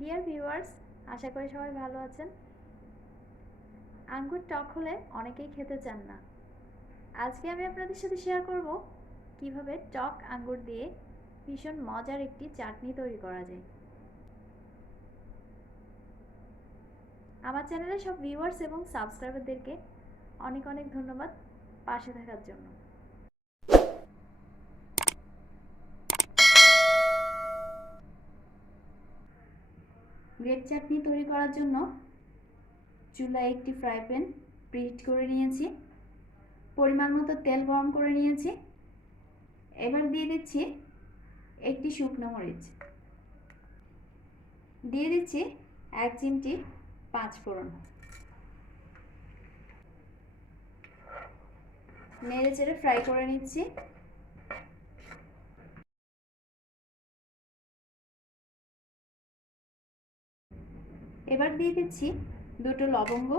Dear viewers, আশা করি সবাই ভালো আছেন। আঙ্গুর টক হলে অনেকেই খেতে চান না। আজকে আমি আপনাদের সাথে শেয়ার করব কিভাবে টক আঙ্গুর দিয়ে ভীষণ মজার একটি চাটনি তৈরি করা যায়। আমার চ্যানেলে সব ভিউয়ার্স এবং সাবস্ক্রাইবারদেরকে অনেক অনেক ধন্যবাদ পাশে থাকার জন্য। গ্রেপ চাটনি তৈরি করার জন্য চুলায় একটি ফ্রাই প্যান প্রিহিট করে নিয়েছি, পরিমাণ মতো তেল গরম করে নিয়েছি। এবার দিয়ে দিচ্ছি একটি শুকনো মরিচ, দিয়ে দিচ্ছি 1 চিমটি পাঁচ ফোড়ন। নেড়ে চেড়ে ফ্রাই করে নিচ্ছি। এবার দিয়ে দিচ্ছি দুটো লবঙ্গ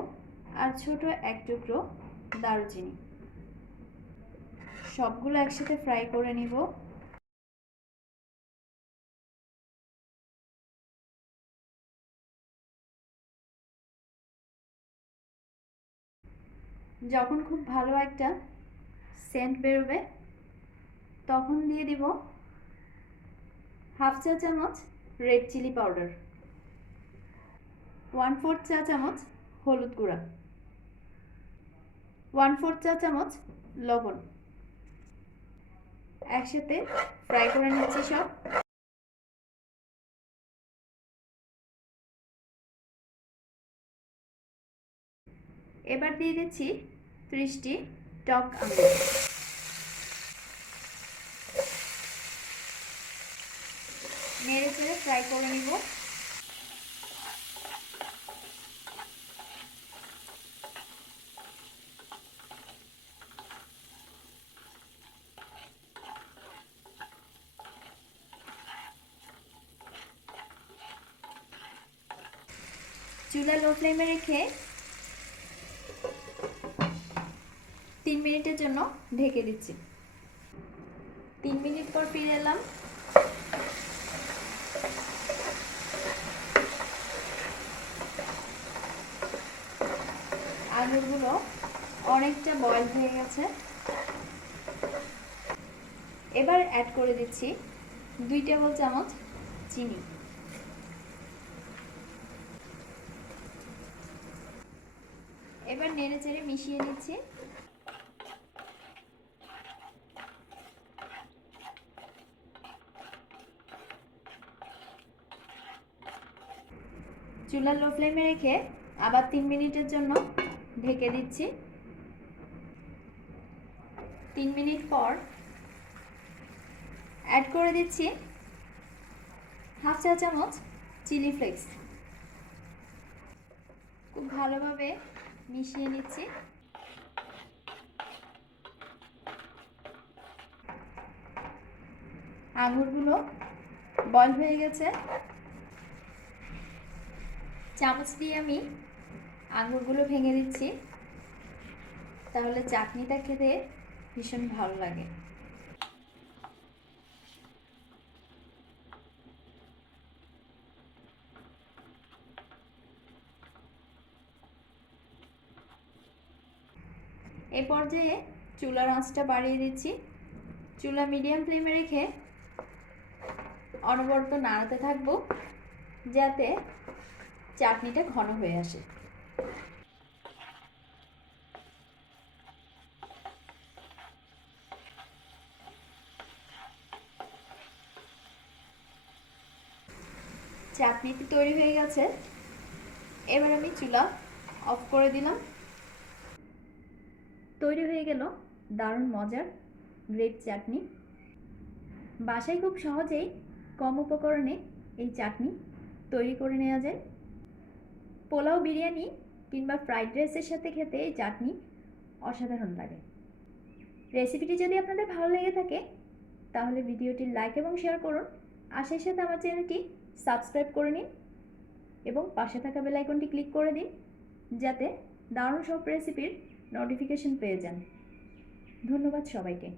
আর ছোট এক টুকরো দারুচিনি। সবগুলো একসাথে ফ্রাই করে নিব। যখন খুব ভালো একটা সেন্ট বেরোবে তখন দিয়ে দিব হাফ চা চামচ রেড চিলি পাউডার, 1/4 চা চামচ হলুদ গুঁড়া, 1/4 চা চামচ লবণ। একসাথে ফ্রাই করে নিচ্ছি সব। এবার দিয়ে দিচ্ছি 30টি টক আঙ্গুর। নেড়ে চেড়ে ফ্রাই করে নিব। চুলা লো ফ্লেমে রেখে 3 মিনিটের জন্য ঢেকে দিচ্ছি। 3 মিনিট পর ফিরে এলাম। আলুগুলো অনেকটা বয়েল হয়ে গেছে। এবার অ্যাড করে দিচ্ছি 2 টেবিল চামচ চিনি। এবার নেড়ে চেড়ে মিশিয়ে নিচ্ছি। চুলা লো ফ্লেমে রেখে আবার 3 মিনিটের জন্য ঢেকে দিচ্ছি। 3 মিনিট পর অ্যাড করে দিচ্ছি হাফ চা চামচ চিলি ফ্লেক্স। খুব ভালোভাবে মিশিয়ে নিচ্ছি। আঙুরগুলো বয়েল হয়ে গেছে। চামচ দিয়ে আমি আঙুরগুলো ভেঙে দিচ্ছি, তাহলে চাটনিটা খেতে ভীষণ ভালো লাগে। এই পর্যায়ে চুলার আঁচটা বাড়িয়ে দিচ্ছি। চুলা মিডিয়াম ফ্লেমে রেখে অনবরত নাড়াতে থাকবো যাতে চাটনিটা ঘন হয়ে আসে। চাটনিটি তৈরি হয়ে গেছে। এবার আমি চুলা অফ করে দিলাম। তৈরি হয়ে গেল দারুণ মজার গ্রেপ চাটনি। বাসায় খুব সহজেই কম উপকরণে এই চাটনি তৈরি করে নেওয়া যায়। পোলাও, বিরিয়ানি কিংবা ফ্রাইড রাইসের সাথে খেতে এই চাটনি অসাধারণ লাগে। রেসিপিটি যদি আপনাদের ভালো লেগে থাকে তাহলে ভিডিওটি লাইক এবং শেয়ার করুন। আর সেই সাথে আমার চ্যানেলটি সাবস্ক্রাইব করে নিন এবং পাশে থাকা বেল আইকনটি ক্লিক করে দিন যাতে দারুণ সব রেসিপির নোটিফিকেশন পেয়ে যান। ধন্যবাদ সবাইকে।